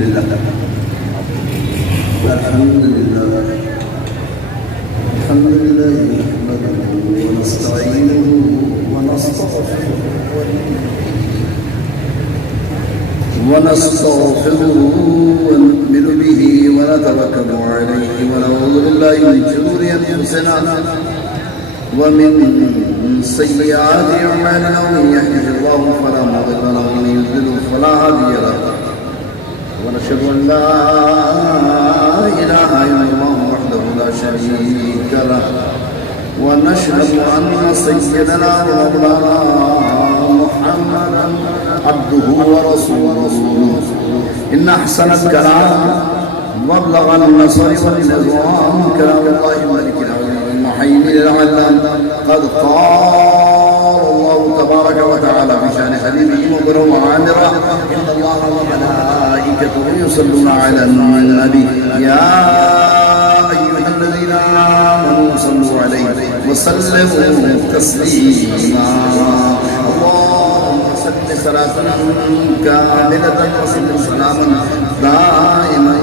لله الحمد لله نحمده ونستعينه ونستغفره ونؤمن به ونتوكل عليه ونعوذ بالله من شرور انفسنا ومن سيئات اعمالنا من يهده الله فلا مضل له ومن يضلل فلا هادي له ونشهد ان لا اله الا الله وحده لا شريك له ونشهد ان سيدنا ومولانا محمدا عبده ورسوله ان احسن الكلام وابلغ النصر والنظام كلام الله مالك العليم المحيي العلام قد قال الله تبارك وتعالى في شان حبيبه مبرم وعامرا ان الله وملائكته يصلون على النبي يا ايها الذين امنوا صلوا عليه وسلموا تسليما اللهم صل صلاة كاملة وسلم سلاما دائما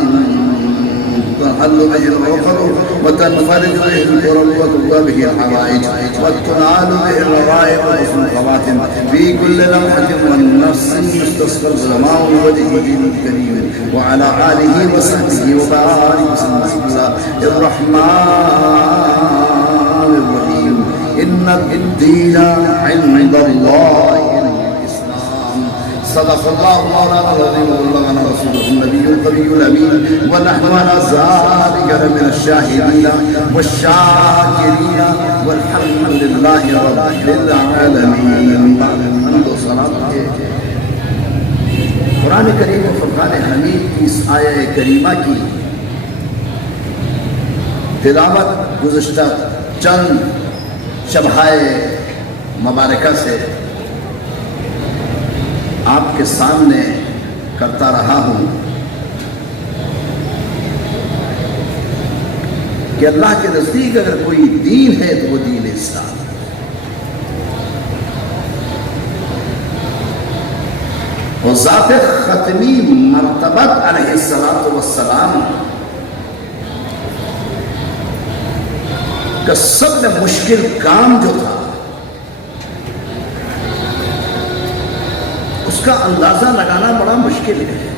تحل به العقد وتنفرج به الكرب وتقضى به الحوائج وتنال به الرغائب وحسن الخواتم في كل لمحة والنفس يستصغر ظلماء وجهه الكريم وعلى آله وصحبه وبارك وسلم بسم الله الرحمن الرحيم إن الدين عند الله صدق الله مولانا العظيم وبلغنا رسوله النبي القوي الامين ونحن على ذلك من الشاهدين والشاكرين والحمد لله رب العالمين. الحمد والصلاة قرآن کریم و فرقان حمید کی اس آیہ کریمہ کی تلاوت گزشتہ چند شبہائے مبارکہ سے آپ کے سامنے کرتا رہا ہوں کہ اللہ کے نزدیک اگر کوئی دین ہے تو وہ دین اسلام. اور ذات ختمی مرتبت علیہ السلام کا سب سے مشکل کام جو تھا اس کا اندازہ لگانا بڑا مشکل ہے.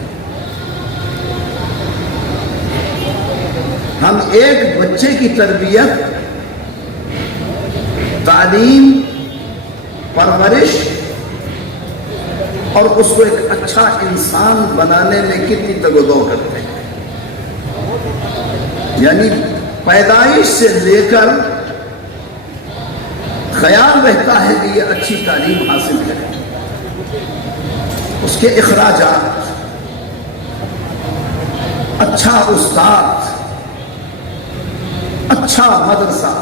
ہم ایک بچے کی تربیت، تعلیم، پرورش اور اس کو ایک اچھا انسان بنانے میں کتنی تگ و دو کرتے ہیں. یعنی پیدائش سے لے کر خیال رہتا ہے کہ یہ اچھی تعلیم حاصل کرے، اس کے اخراجات، اچھا استاد، اچھا مدرسہ،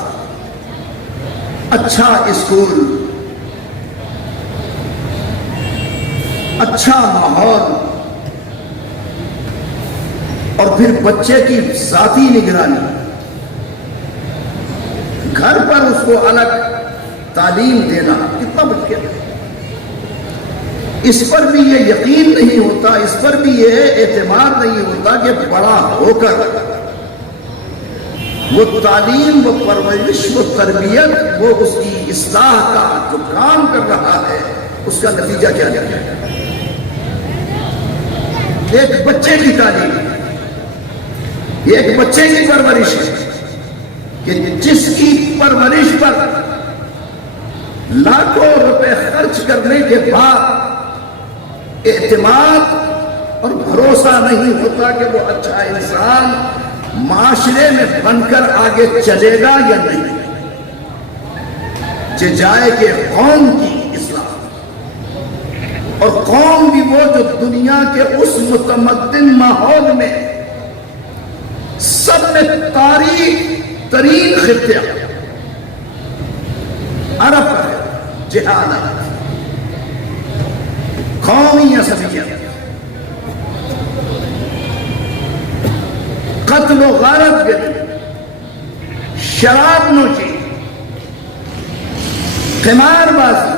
اچھا اسکول، اچھا ماحول، اور پھر بچے کی ذاتی نگرانی، گھر پر اس کو الگ تعلیم دینا کتنا مشکل ہے. اس پر بھی یہ یقین نہیں ہوتا، اس پر بھی یہ اعتماد نہیں ہوتا کہ بڑا ہو کر وہ تعلیم، وہ پرورش، وہ تربیت، وہ اس کی اصلاح کا جو کام کر رہا ہے اس کا نتیجہ کیا جائے. ایک بچے کی تعلیم، ایک بچے کی پرورش ہے کہ جس کی پرورش پر لاکھوں روپے خرچ کرنے کے بعد اعتماد اور بھروسہ نہیں ہوتا کہ وہ اچھا انسان معاشرے میں بن کر آگے چلے گا یا نہیں. جائے کہ قوم کی اصلاح، اور قوم بھی وہ جو دنیا کے اس متمدن ماحول میں سب میں تاریخ ترین خطے عرب ہے، جہالت، قومی عصبیت، قتل و غارت گری، شراب نوشی، قمار بازی،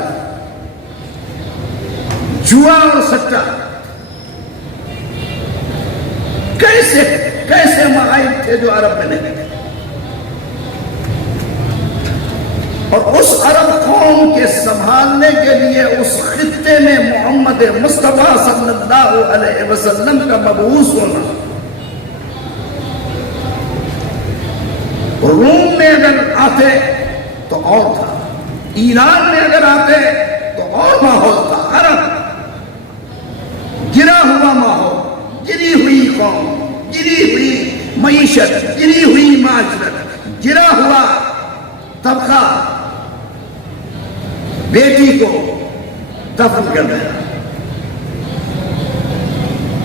جوا اور سٹا، کیسے معائب تھے جو عرب میں نہیں تھے. اور اس عرب قوم کے سنبھالنے کے لیے اس خطے میں محمد مصطفیٰ صلی اللہ علیہ وسلم کا مبعوث ہونا. روم میں اگر آتے تو اور تھا, ایران میں اگر آتے تو اور ماحول تھا. عرب گرا ہوا ماحول, گری ہوئی قوم, گری ہوئی معیشت, گری ہوئی معاشرت, گرا ہوا طبقہ بیٹی کو دفن کر دیا.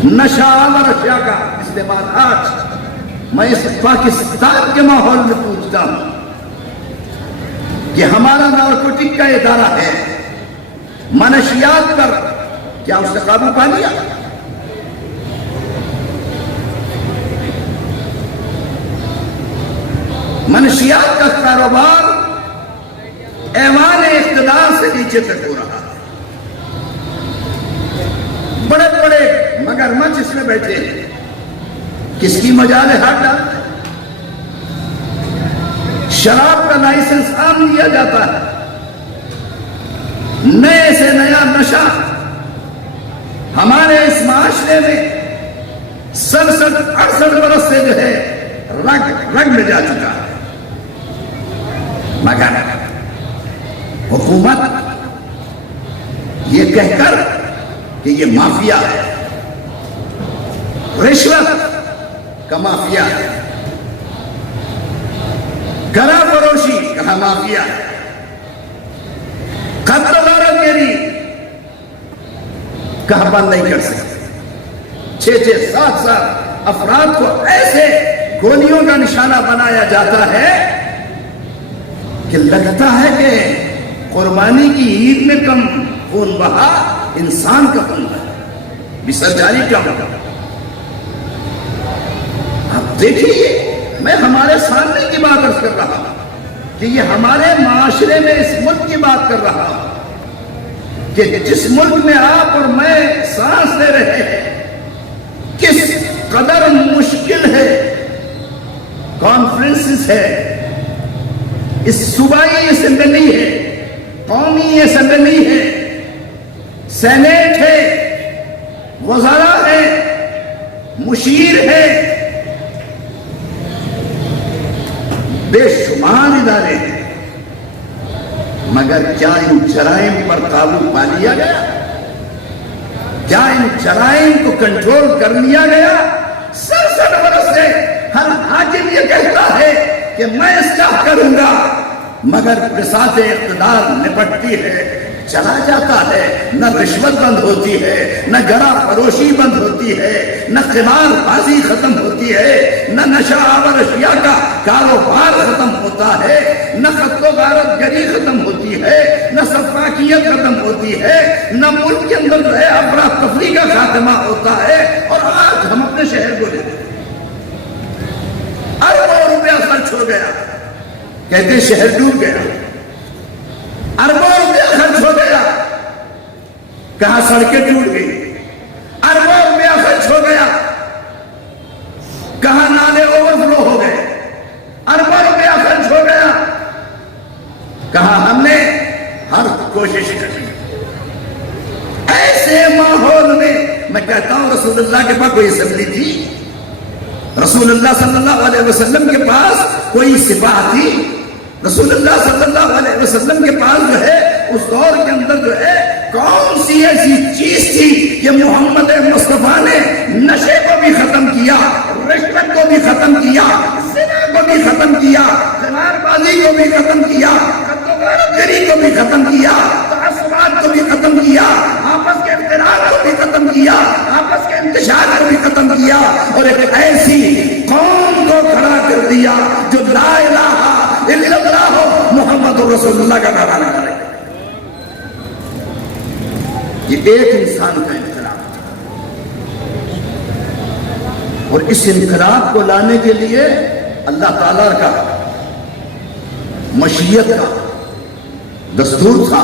نشہ آور اشیاء کا استعمال. آج میں اس پاکستان کے ماحول میں پوچھتا ہوں کہ ہمارا نارکوٹک کا ادارہ ہے, منشیات پر کیا اس نے قابو پا لیا؟ منشیات کا کاروبار ایوان اقتدار سے نیچے تک ہو رہا ہے. بڑے بڑے مگرمچھ اس میں بیٹھے ہیں. کس کی مجال ہے ہاتھ ڈالتے ہیں؟ شراب کا لائسنس عام لیا جاتا ہے. نئے سے نیا نشہ ہمارے اس معاشرے میں 67-68 برس سے جو ہے رگ میں جا چکا ہے. مگر حکومت یہ کہہ کر کہ یہ مافیا ہے, رشوت کا مافیا ہے, گلا فروشی کا مافیا ہے, قتل و غارت گری کہاں بند نہیں کر سکتے. 6-7 افراد کو ایسے گولیوں کا نشانہ بنایا جاتا ہے کہ لگتا ہے کہ قربانی کی عید میں کم خون بہا, انسان کا خون بہا, بسر جاری کم. اب دیکھیے, میں ہمارے سامنے کی بات عرض کر رہا ہوں کہ یہ ہمارے معاشرے میں اس ملک کی بات کر رہا ہوں کہ جس ملک میں آپ اور میں سانس لے رہے ہیں کس قدر مشکل ہے. کانفرنسز ہے, اس صوبائی اسمبلی ہے, قومی اسمبلی ہے, سینیٹ ہے, وزراء ہے, مشیر ہے, بے شمار ادارے ہیں. مگر کیا ان جرائم پر قابو پا لیا گیا؟ کیا ان جرائم کو کنٹرول کر لیا گیا؟ 67 برس سے ہر حاکم یہ کہتا ہے کہ میں اصلاح کروں گا, مگر بساط اقتدار نپٹتی ہے, چلا جاتا ہے. نہ رشوت بند ہوتی ہے, نہ گرا فروشی بند ہوتی ہے, نہ قمار بازی ختم ہوتی ہے, نہ نشہ آور اشیاء کا کاروبار ختم ہوتا ہے, نہ قتل و غارت گری ختم ہوتی ہے, نہ سفاکیت ختم ہوتی ہے, نہ ملک کے اندر جو ہے افراتفری کا خاتمہ ہوتا ہے. اور آج ہم اپنے شہر کو لیتے ہیں, اربوں روپیہ خرچ ہو گیا, کہتے شہر ڈوب گیا. اربوں روپیہ خرچ ہو گیا, کہاں سڑکیں ٹوٹ گئی. اربوں روپیہ خرچ ہو گیا, کہاں نالے اوور فلو ہو گئے. اربوں روپیہ خرچ ہو گیا, کہاں ہم نے ہر کوشش کری. ایسے ماحول میں کہتا ہوں رسول اللہ کے پاس کوئی اسمبلی تھی؟ رسول اللہ صلی اللہ علیہ وسلم کے پاس کوئی سپاہ تھی؟ رسول اللہ صلی اللہ علیہ وسلم کے پاس جو ہے اس دور کے اندر جو ہے کون سی ایسی چیز تھی کہ محمد مصطفیٰ نے نشے کو بھی ختم کیا, رشوت کو بھی ختم کیا, زنا کو بھی ختم کیا, قمار بازی کو بھی ختم کیا, قتل و غارت گری کو بھی ختم کیا, تعصبات کو بھی ختم کیا, آپس کے اختلاف کو بھی ختم کیا, آپس کے انتشار کو بھی ختم کیا, اور ایک ایسی قوم کو کھڑا کر دیا جو لا الہ الا اللہ محمد رسول اللہ کا نعرہ لگا رہے. یہ ایک انسان کا انقلاب تھا, اور اس انقلاب کو لانے کے لیے اللہ تعالیٰ کا مشیت کا دستور تھا.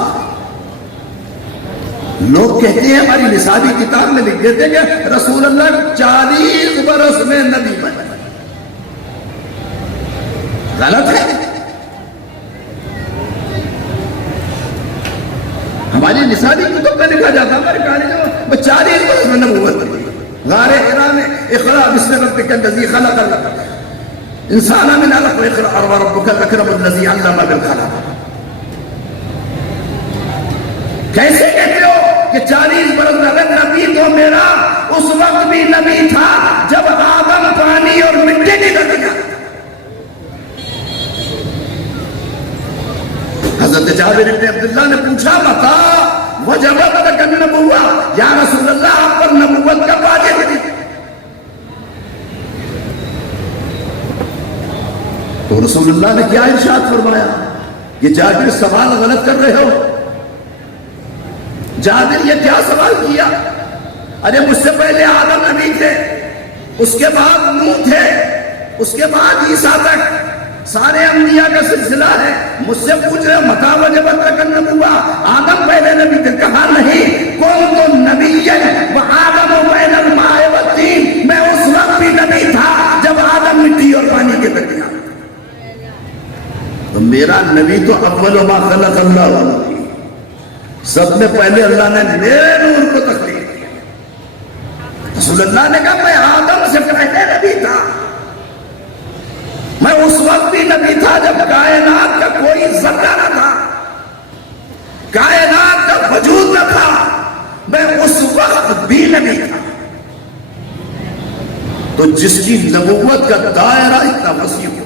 لوگ کہتے ہیں ہماری نصابی کتاب میں لکھ دیتے کہ رسول اللہ 40 برس میں نبی بنے. غلط ہے. ہماری نصابی کتب میں لکھا جاتا ہمارے کالجوں میں 40 برس میں نبوت بنی. غار حرا میں اقرا بسم ربک الذی خلق الانسان من علق واقرا وربک الاکرم الذی علم بالقلم. کیسے کہتے ہو کہ 40 برس میں نبی تو میرا اس وقت بھی نبی تھا جب آدم پانی اور مٹی کی بنا. حضرت جابر بن عبداللہ نے پوچھا بتا وجبت لک النبوہ یا رسول اللہ آپ پر نبوت کا واجب ہے. تو رسول اللہ نے کیا ارشاد فرمایا کہ جابر سوال غلط کر رہے ہو. جابر یہ کیا سوال کیا؟ ارے مجھ سے پہلے آدم نبی تھے, اس کے بعد نوح تھے, اس کے بعد عیسیٰ تک سارے انبیاء کا سلسلہ ہے. مجھ سے پوچھ رہے متا وجبت لک النبوہ, آدم پہلے نبی تھے. کہا نہیں, کون تو نبی ہے وہ آدم و بین الماء والطین, میں اس وقت بھی نبی تھا جب آدم مٹی اور پانی کے درمیان. تو میرا نبی تو اول ما خلق اللہ علیہ, سب میں پہلے اللہ نے میرے نور کو تخلیق کیا. رسول اللہ نے کہا میں آدم سے پہلے نبی تھا, میں اس وقت بھی نبی تھا جب کائنات کا کوئی ذرہ نہ تھا, کائنات کا وجود نہ تھا, میں اس وقت بھی نبی تھا. تو جس کی نبوت کا دائرہ اتنا وسیع ہو,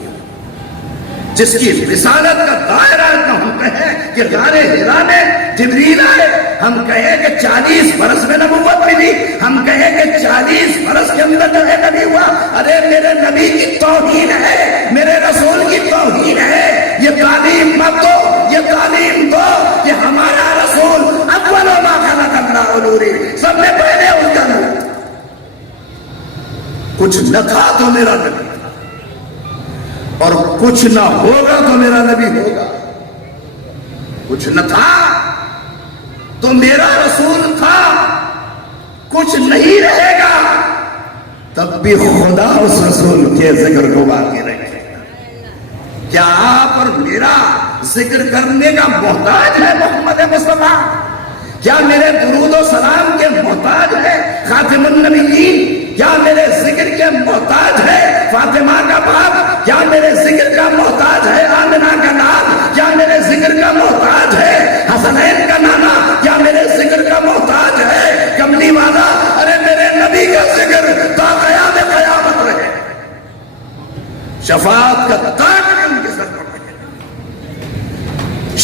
جس کی رسالت کا دائرہ اتنا, ہم کہیں کہ غار حرا میں جبریل آئے, ہم کہیں کہ 40 برس میں نبوت ملی, ہم کہیں کہ 40 برس کے اندر جو ہے نبی ہوا. ارے میرے نبی کی توہین ہے, میرے رسول کی توہین ہے. یہ تعلیم مت دو, یہ تعلیم دو کہ ہمارا رسول اول ما خلق اللہ نوری, سب نے پہلے اس کا نور. کچھ نہ تھا تو میرا نبی, اور کچھ نہ ہوگا تو میرا نبی ہوگا. کچھ نہ تھا تو میرا رسول تھا, کچھ نہیں رہے گا تب بھی خدا اس رسول کے ذکر کو باقی رکھے گا. کیا آپ اور میرا ذکر کرنے کا محتاج ہے محمد مصطفیٰ؟ کیا میرے درود و سلام کے محتاج ہے خاتم النبیین؟ کیا میرے ذکر کے محتاج ہے فاطمہ کا باپ؟ کیا میرے ذکر کا محتاج ہے آمنہ کا نام؟ کیا میرے ذکر کا محتاج ہے حسنین کا نانا؟ کیا میرے ذکر کا محتاج ہے کملی والا؟ ارے میرے نبی کا ذکر تا قیام قیامت رہے, شفاعت کا تاج بھی ان کے سر پر رہے,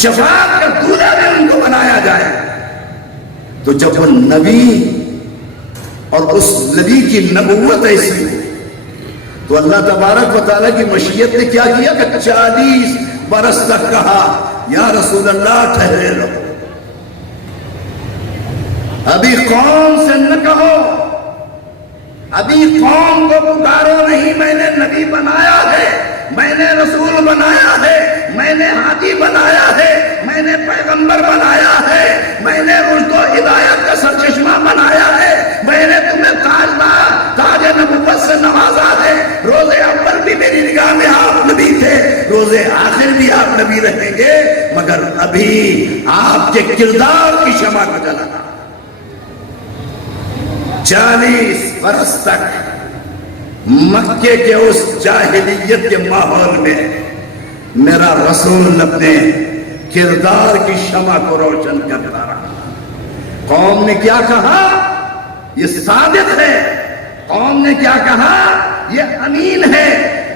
شفاعت کا دولہا بھی ان کو بنایا جائے. تو جب وہ نبی اور اس نبی کی نبوت ایسی ہو تو اللہ تبارک و تعالیٰ کی مشیت نے کیا کیا کہ 40 برس تک کہا یا رسول اللہ ٹھہرے رہو, ابھی قوم سے نہ کہو, ابھی قوم کو پکارو نہیں, میں نے نبی بنایا ہے, میں نے رسول بنایا ہے, میں نے ہادی بنایا ہے, میں نے پیغمبر بنایا ہے, میں نے رشد و ہدایت کا سرچشمہ بنایا ہے, میں نے تمہیں تاج نبوت سے نوازا ہے. روز اول بھی میری نگاہ میں آپ نبی تھے, روز آخر بھی آپ نبی رہیں گے, مگر ابھی آپ کے کردار کی شمع کو جلانا. 40 برس تک مکے کے اس جاہلیت کے ماحول میں میرا رسول اپنے کردار کی شمع کو روشن کرتا رہا. قوم نے کیا کہا؟ یہ صادق ہے. قوم نے کیا کہا؟ یہ امین ہے.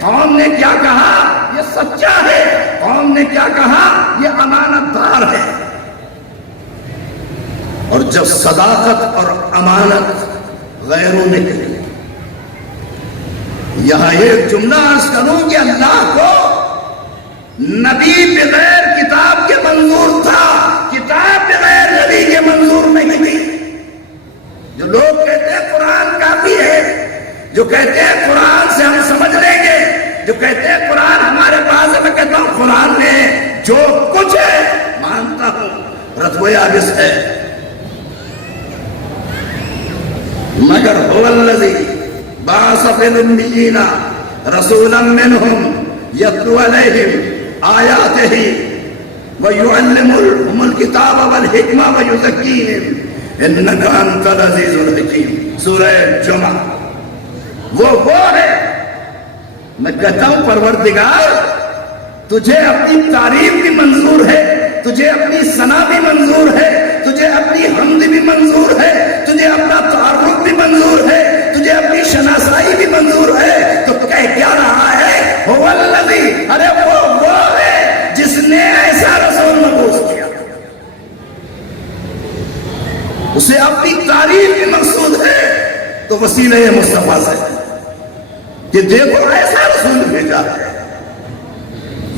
قوم نے کیا کہا؟ یہ سچا ہے. قوم نے کیا کہا؟ یہ امانت دار ہے. اور جب صداقت اور امانت غیروں نے کہی, یہاں ایک جملہ عرض کروں کہ اللہ کو نبی بغیر کتاب کے منظور تھا, کتاب بغیر نبی کے منظور نہیں تھی. جو لوگ کہتے ہیں قرآن کافی ہے, جو کہتے ہیں قرآن سے ہم سمجھ لیں گے, جو کہتے ہیں قرآن ہمارے پاس ہے, میں کہتا ہوں قرآن میں جو کچھ ہے مانتا ہوں, رتبہ یابس ہے. مگر هو الذی بعث فی الامیین رسولا منهم یتلو علیہم آیاتہ وَيُعَلِّمُهُمُ الْكِتَابَ وَالْحِكْمَةَ وَيُزَكِّيهِمْ إِنَّكَ أَنْتَ الْعَزِيزُ الْحَكِيمُ سورہ جمعہ وہ ہے. میں کہتا ہوں پروردگار تجھے اپنی تعریف بھی منظور ہے, تجھے اپنی ثنا بھی منظور ہے, تجھے اپنی حمد بھی منظور ہے, تجھے اپنا تعارف بھی منظور ہے, تجھے اپنی شناسائی بھی منظور ہے, تو کہہ کیا رہا ہے هو الذی, ارے وہ ہے جس نے ایسا رسول مبعوث کیا. اسے اپنی تعریف بھی مقصود ہے تو وسیلہ مصطفیٰ سے کہ دیکھو ایسا رسول بھیجا ہے.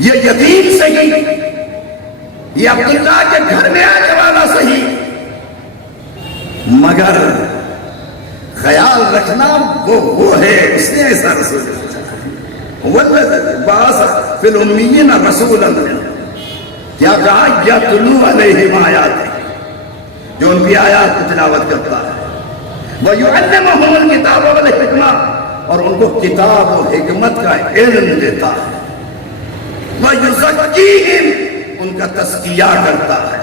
یہ یتیم صحیح, یہ عبداللہ کے گھر میں آنے والا صحیح, مگر خیال رکھنا وہ ہے اس نے ایسا رسول بھیجا. بعث فی الامیین رسولا کیا کہا یتلو علیہم آیاتہ, جو ان کی آیات کی تلاوت کرتا ہے, وَيُعَلِّمُهُمُ الْكِتَابَ وَالْحِكْمَةَ, اور ان کو کتاب و حکمت کا علم دیتا ہے, وَيُزَكِّيهِمْ, ان کا تزکیہ کرتا ہے,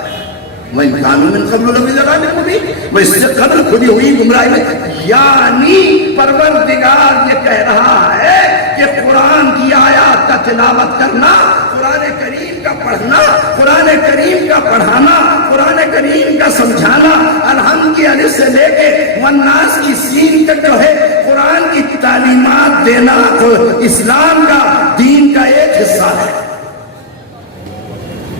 وَإِنْ كَانُوا مِنْ قَبْلُ لَفِي ضَلَالٍ مُبِينٍ, وہ اس سے قبل کھلی ہوئی گمراہی میں. یعنی پروردگار یہ کہہ رہا ہے کہ قرآن کی آیات کا تلاوت کرنا, قرآن کریم کا پڑھنا, قرآن کریم کا پڑھانا, قرآن کریم کا سمجھانا, الحمد کی الف سے لے کے والناس کی سین تک جو ہے قرآن کی تعلیمات دینا تو اسلام کا دین کا ایک حصہ ہے.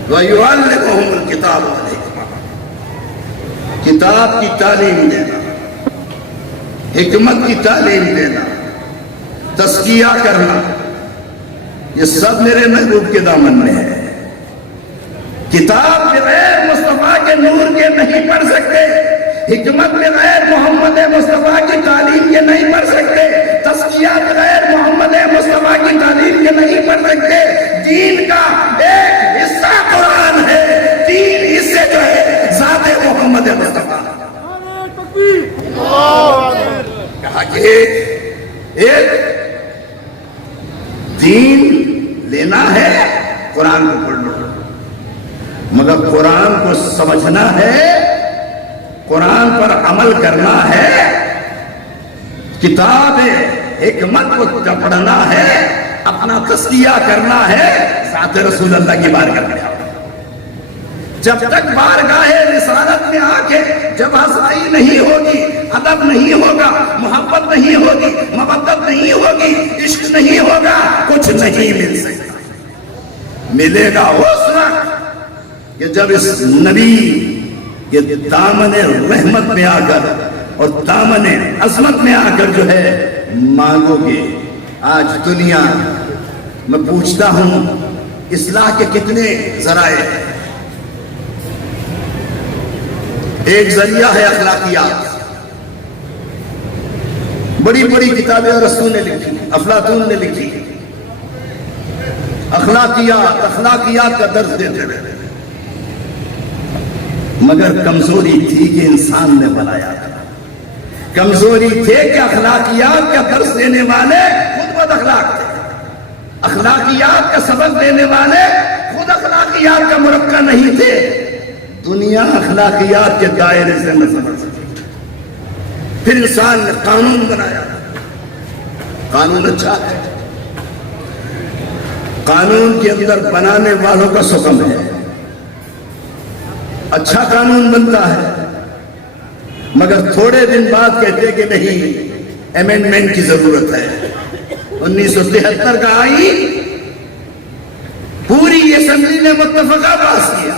وَيُعَلِّمُهُمُ الْكِتَابَ وَالْحِكْمَةَ, کتاب کی تعلیم دینا, حکمت کی تعلیم دینا, تزکیہ کرنا, یہ سب میرے محبوب کے دامن میں ہے. کتاب بغیر مصطفیٰ کے نور کے نہیں پڑھ سکتے, حکمت بغیر محمد مصطفیٰ کی تعلیم کے نہیں پڑھ سکتے, تزکیہ بغیر محمد مصطفیٰ کی تعلیم کے نہیں پڑھ سکتے. دین کا ایک حصہ قرآن ہے, تین حصے جو ہے ذات محمد مصطفیٰ. کہا کہ ایک دین لینا ہے, قرآن کو پڑھ لو, مگر قرآن کو سمجھنا ہے, قرآن پر عمل کرنا ہے, کتاب حکمت کو پڑھنا ہے, اپنا تزکیہ کرنا ہے, ذات رسول اللہ کی بارگاہ میں. جب تک بارگاہ رسالت میں آ کے جب ہسائی نہیں ہوگی, ادب نہیں ہوگا, محبت نہیں ہوگی, مودت نہیں ہوگی, عشق نہیں ہوگا, کچھ نہیں مل سکتا. ملے گا اس وقت کہ جب اس نبی کے دامن رحمت میں آ کر اور دامن عظمت میں آ کر جو ہے مانگو گے. آج دنیا میں پوچھتا ہوں اصلاح کے کتنے ذرائع ہیں. ایک ذریعہ ہے اخلاقیات, بڑی بڑی کتابیں رسول نے لکھی, افلاطون نے لکھی, اخلاقیات کا درس دیتے رہے, مگر کمزوری تھی کہ انسان نے بنایا تھا. کمزوری تھے کہ اخلاقیات کا درس دینے والے خود بد اخلاق تھے, اخلاقیات کا سبق دینے والے خود اخلاقیات کا مرکہ نہیں تھے. دنیا اخلاقیات کے دائرے سے نہ سمجھ سکتی. پھر انسان نے قانون بنایا. قانون اچھا ہے, قانون کے اندر بنانے والوں کا حکم ہے, اچھا قانون بنتا ہے, مگر تھوڑے دن بعد کہتے کہ نہیں امینڈمنٹ کی ضرورت ہے. 1973 کا آئین پوری اسمبلی نے متفقہ پاس کیا.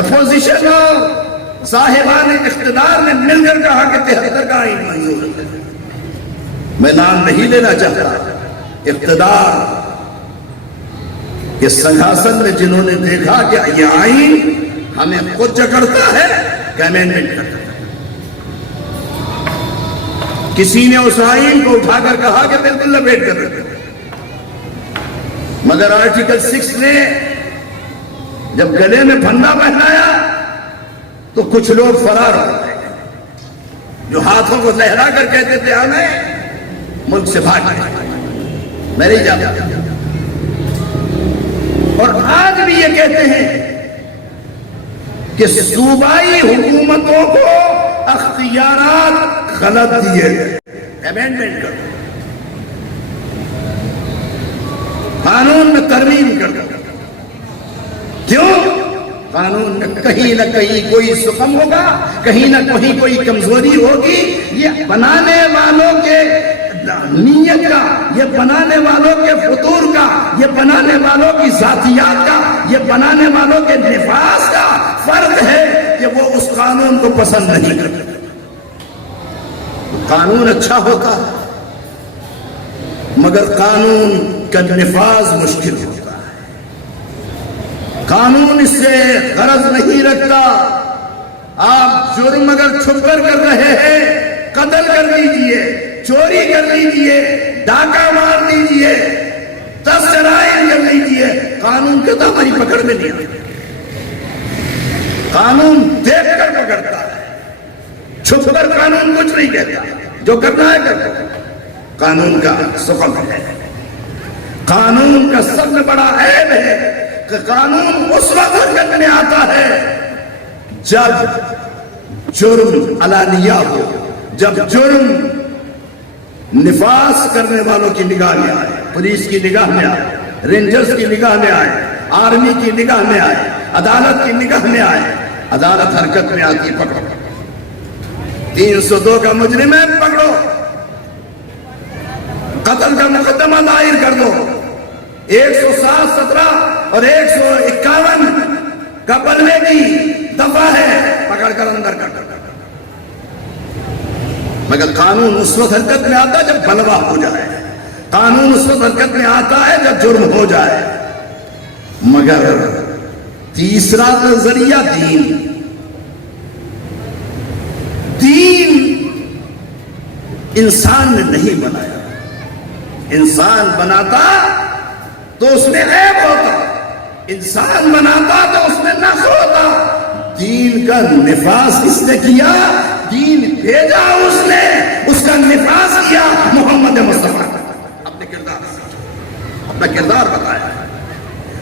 اپوزیشن اور صاحبان اقتدار نے مل کر کہا کہ 73 کا آئین منظور ہے. میں نام نہیں لینا چاہتا. اقتدار کے سنگھاسن میں جنہوں نے دیکھا کہ یہ آئین ہمیں خود جکڑتا ہے کہ امینڈمنٹ کرتا ہے, کسی نے اس آئین کو اٹھا کر کہا کہ بالکل لپیٹ کر رکھے. مگر آرٹیکل 6 نے جب گلے میں پھندا پہنایا تو کچھ لوگ فرار ہو گئے. جو ہاتھوں کو لہرا کر کہتے تھے ہمیں ملک سے بھاگ گئے، میں نہیں جاتا، اور آج بھی یہ کہتے ہیں کہ صوبائی حکومتوں کو اختیارات غلط دیے گئے، امینڈمنٹ کر دو، قانون میں ترمیم کر دو۔ کیوں؟ قانون میں کہیں نہ کہیں کوئی سقم ہوگا، کہیں نہ کہیں کوئی کمزوری ہوگی، یہ بنانے والوں کے نیت کا، یہ بنانے والوں کے فطور کا، یہ بنانے والوں کی ذاتیات کا، یہ بنانے والوں کے نفاذ کا فرق ہے کہ وہ اس قانون کو پسند نہیں کرتے۔ قانون اچھا ہوتا ہے مگر قانون کا نفاذ مشکل ہوتا ہے، قانون اس سے غرض نہیں رکھتا۔ آپ جرم اگر چھپ کر رہے ہیں، قتل کر لیجئے، چوری کر لیجئے، ڈاکہ مار لیجئے، 10 جرائم کر لیجئے، قانون کہتا ہماری پکڑ میں نہیں آتا۔ قانون دیکھ کر پکڑتا ہے، چھپ کر قانون کچھ نہیں کہتا، جو کرنا ہے کرتا ہے۔ قانون کا سقم ہے، قانون کا سب سے بڑا عیب ہے کہ قانون اس وقت حرکت میں آتا ہے جب جرم علانیہ ہو، جب جرم نفاذ کرنے والوں کی نگاہ میں آئے، پولیس کی نگاہ میں آئے، رینجرز کی نگاہ میں آئے، آرمی کی نگاہ میں آئے، عدالت کی نگاہ میں آئے۔ عدالت حرکت میں آتی، پکڑو، 302 کا مجرم ہے، پکڑو، قتل کا مقدمہ دائر کر دو، 107 17 اور 151 کا بلوے کی دفعہ ہے، پکڑ کر اندر کر۔ مگر قانون اس وقت حرکت میں آتا ہے جب بلوا ہو جائے، قانون اس وقت حرکت میں آتا ہے جب جرم ہو جائے۔ مگر تیسرا نظریہ دین انسان نے نہیں بنایا، انسان بناتا تو اس میں عیب ہوتا، انسان بناتا تو اس میں نقص ہوتا۔ دین کا نفاذ کس نے کیا؟ دین بھیجا اس نے، اس کا نفاذ کیا محمد مصطفیٰ، اپنا کردار بتایا۔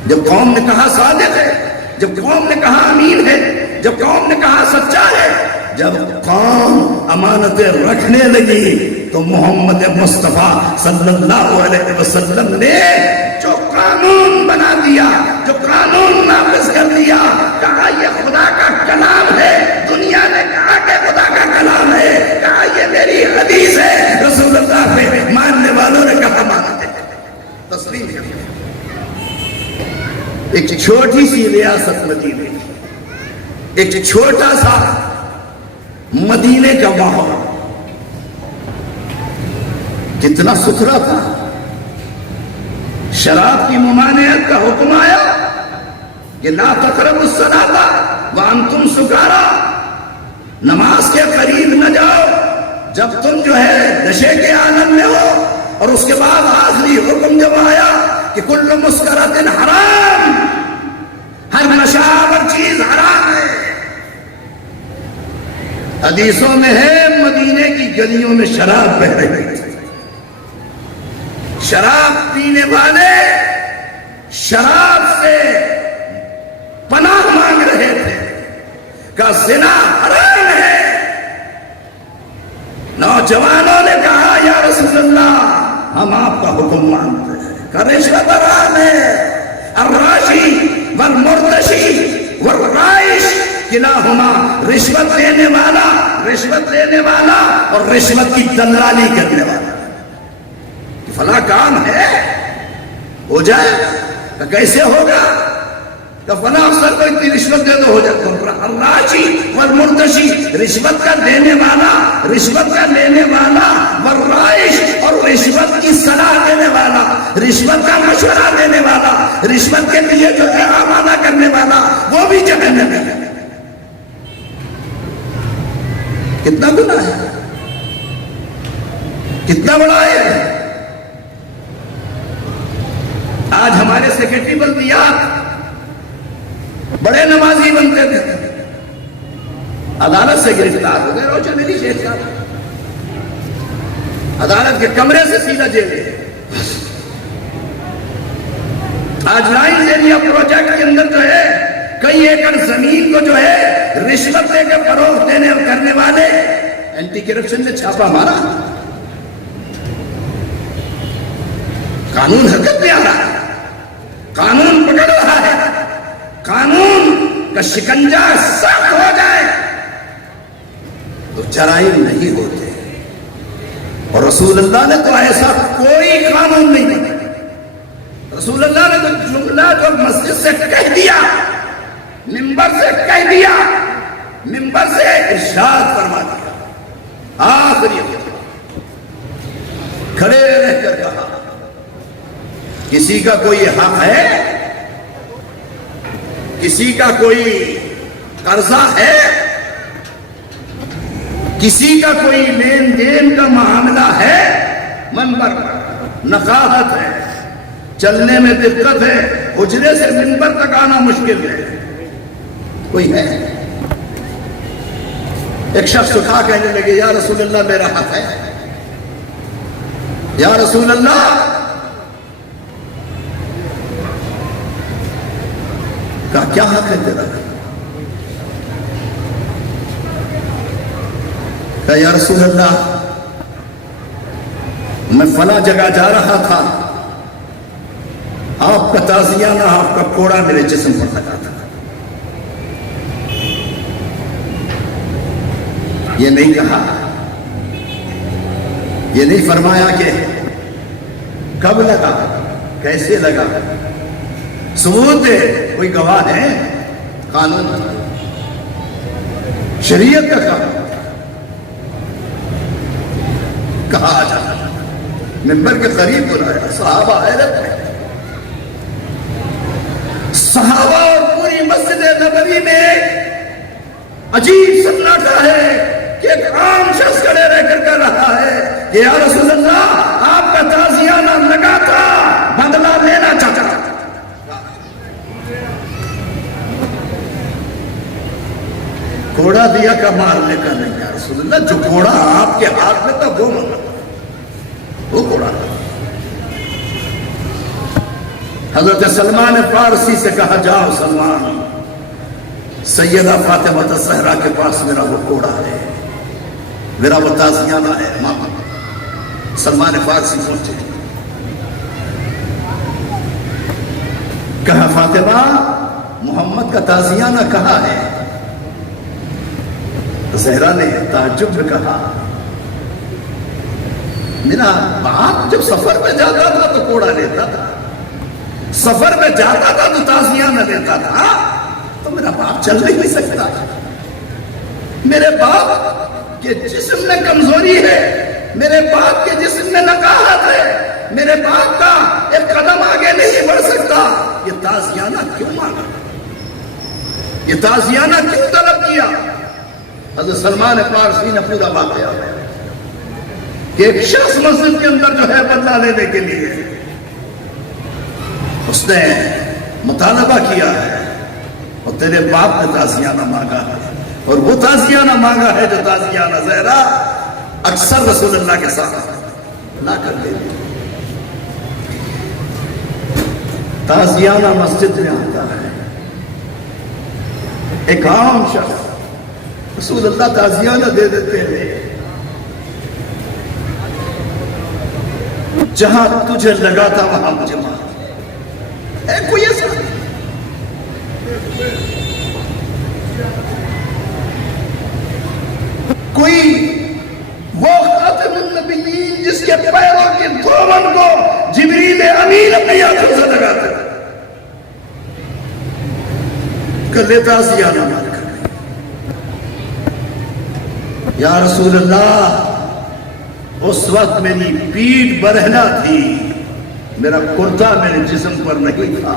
جب قوم نے کہا صادق ہے، جب قوم نے کہا امین ہے، جب قوم نے کہا سچا ہے، جب قوم امانتیں رکھنے لگی تو محمد مصطفیٰ صلی اللہ علیہ وسلم نے جو قانون بنا دیا، جو قانون نافذ کر دیا، کہا یہ خدا کا کلام ہے، دنیا نے کہا کہ خدا کا کلام ہے، کہا یہ میری حدیث ہے، رسول اللہ پہ ماننے والوں نے کہا مانتے ہیں، تسلیم کیا۔ ایک چھوٹی سی ریاست مدینے، ایک چھوٹا سا مدینے کا ماحول کتنا ستھرا تھا۔ شراب کی ممانعت کا حکم آیا کہ لا تقربوا الصلاۃ وانتم سکارا، نماز کے قریب نہ جاؤ جب تم جو ہے نشے کے عالم میں ہو۔ اور اس کے بعد آخری حکم جب آیا کہ کل مسکرات حرام، ہر نشاور چیز حرام ہے۔ حدیثوں میں ہے مدینے کی گلیوں میں شراب بہ رہی تھی، شراب پینے والے شراب سے پناہ مانگ رہے تھے کہ زنا حرام ہے۔ نوجوانوں نے کہا یا رسول اللہ ہم آپ کا حکم مانتے ہیں کہ رشوت حرام ہے، الراشی والمرتشی والرائش کلاہما، رشوت لینے والا اور رشوت کی دلالی کرنے والا۔ فلاں کام ہے ہو جائے تو کیسے ہوگا؟ کہ فلاں افسر کو اتنی رشوت دے دو ہو جائے۔ الراشی والمرتشی، رشوت کا دینے والا والرائش، اور رشوت کی صلاح دینے والا، رشوت کا مشورہ دینے والا، رشوت کے لیے جو آمادہ کرنے والا، وہ بھی جہنم میں ہے۔ کتنا گناہ ہے، کتنا بڑا ہے۔ آج ہمارے سیکرٹری بلدیات بڑے نمازی بنتے تھے، عدالت سے گرفتار ہو گئے، روشن علی شیخ صاحب عدالت کے کمرے سے سیدھا جیل ہے۔ آج لائن ایریا پروجیکٹ کے اندر جو ہے کئی ایکڑ زمین کو جو ہے رشوت دے کے فروغ دینے اور کرنے والے اینٹی کرپشن نے چھاپا مارا۔ قانون حرکت میں آ رہا ہے، قانون پکڑ رہا ہے، قانون کا شکنجہ سخت ہو جائے تو جرائم نہیں ہوتے۔ اور رسول اللہ نے تو ایسا کوئی قانون نہیں بنایا۔ رسول اللہ نے تو جملہ جو مسجد سے کہہ دیا، منبر سے کہہ دیا، منبر سے ارشاد فرما دیا، آخری کھڑے رہ کر کہا کسی کا کوئی حق ہے، کسی کا کوئی قرضہ ہے، کسی کا کوئی لین دین کا معاملہ ہے، منبر پر نقاہت ہے، چلنے میں دقت ہے، حجرے سے منبر تک آنا مشکل ہے، کوئی ہے؟ ایک شخص اٹھا کہنے لگے یا رسول اللہ میرا حق ہے، یا رسول اللہ۔ کہا کیا حق ہے تیرا؟ کہا یا رسول اللہ میں فلاں جگہ جا رہا تھا، آپ کا تازیانہ، آپ کا کوڑا میرے جسم پر لگا تھا۔ یہ نہیں کہا، یہ نہیں فرمایا کہ کب لگا، کیسے لگا، ثبوت دے، کوئی گواہ ہے؟ قانون شریعت کا کام کہا آ جانا، منبر کے قریب بلایا، صحابہ حیرت میں، صحابہ اور پوری مسجد نبوی میں عجیب سناٹا ہے کہ ایک عام شخص کھڑے رہ کر کہہ رہا ہے کہ یا رسول اللہ آپ کا تازیانہ لگا تھا، بدلہ لینا چاہتا تھا۔ گھوڑا دیا کا مارنے کا نہیں یا رسول اللہ، جو گھوڑا آپ کے ہاتھ میں تھا وہ مانگا، وہ گھوڑا۔ حضرت سلمان فارسی سے کہا جاؤ سلمان، سیدہ فاطمہ الزہرا کے پاس میرا وہ گھوڑا ہے، میرا وہ تازیانہ ہے، ماما۔ سلمان فارسی پہنچے، کہا فاطمہ محمد کا تازیانہ کہاں ہے؟ زہرا نے تعجب میں کہا میرا باپ جب سفر میں جاتا تھا تو کوڑا لیتا تھا، سفر میں جاتا تھا تو تازیانہ لیتا تھا، تو میرا باپ چل نہیں سکتا، میرے باپ کے جسم میں کمزوری ہے، میرے باپ کے جسم میں نقاہت ہے، میرے باپ کا ایک قدم آگے نہیں بڑھ سکتا، یہ تازیانہ کیوں مانگا، یہ تازیانہ کیوں طلب کیا؟ حضرت سلمان فارسی نے پورا واقعہ کہ ایک شخص مسجد کے اندر جو ہے بدلہ لینے کے لیے اس نے مطالبہ کیا ہے اور تیرے باپ نے تازیانہ مانگا ہے، اور وہ تازیانہ مانگا ہے جو تازیانہ زہرا اکثر رسول اللہ کے ساتھ لا کر دے دی۔ تازیانہ مسجد میں آتا ہے ایک عام شخص، رسول اللہ تازیانہ دے دیتے ہیں، جہاں تجھے لگا تھا وہاں مجھے مار، اے کوئی ایسا کوئی وہ خاتم النبیین جس کے پیروں کے دھوبن کو جبریل امین اپنی آنکھوں سے لگاتے کلے تازیانہ مار کر یا رسول اللہ اس وقت میری پیٹھ برہنہ تھی، میرا کرتا میرے جسم پر نہیں تھا،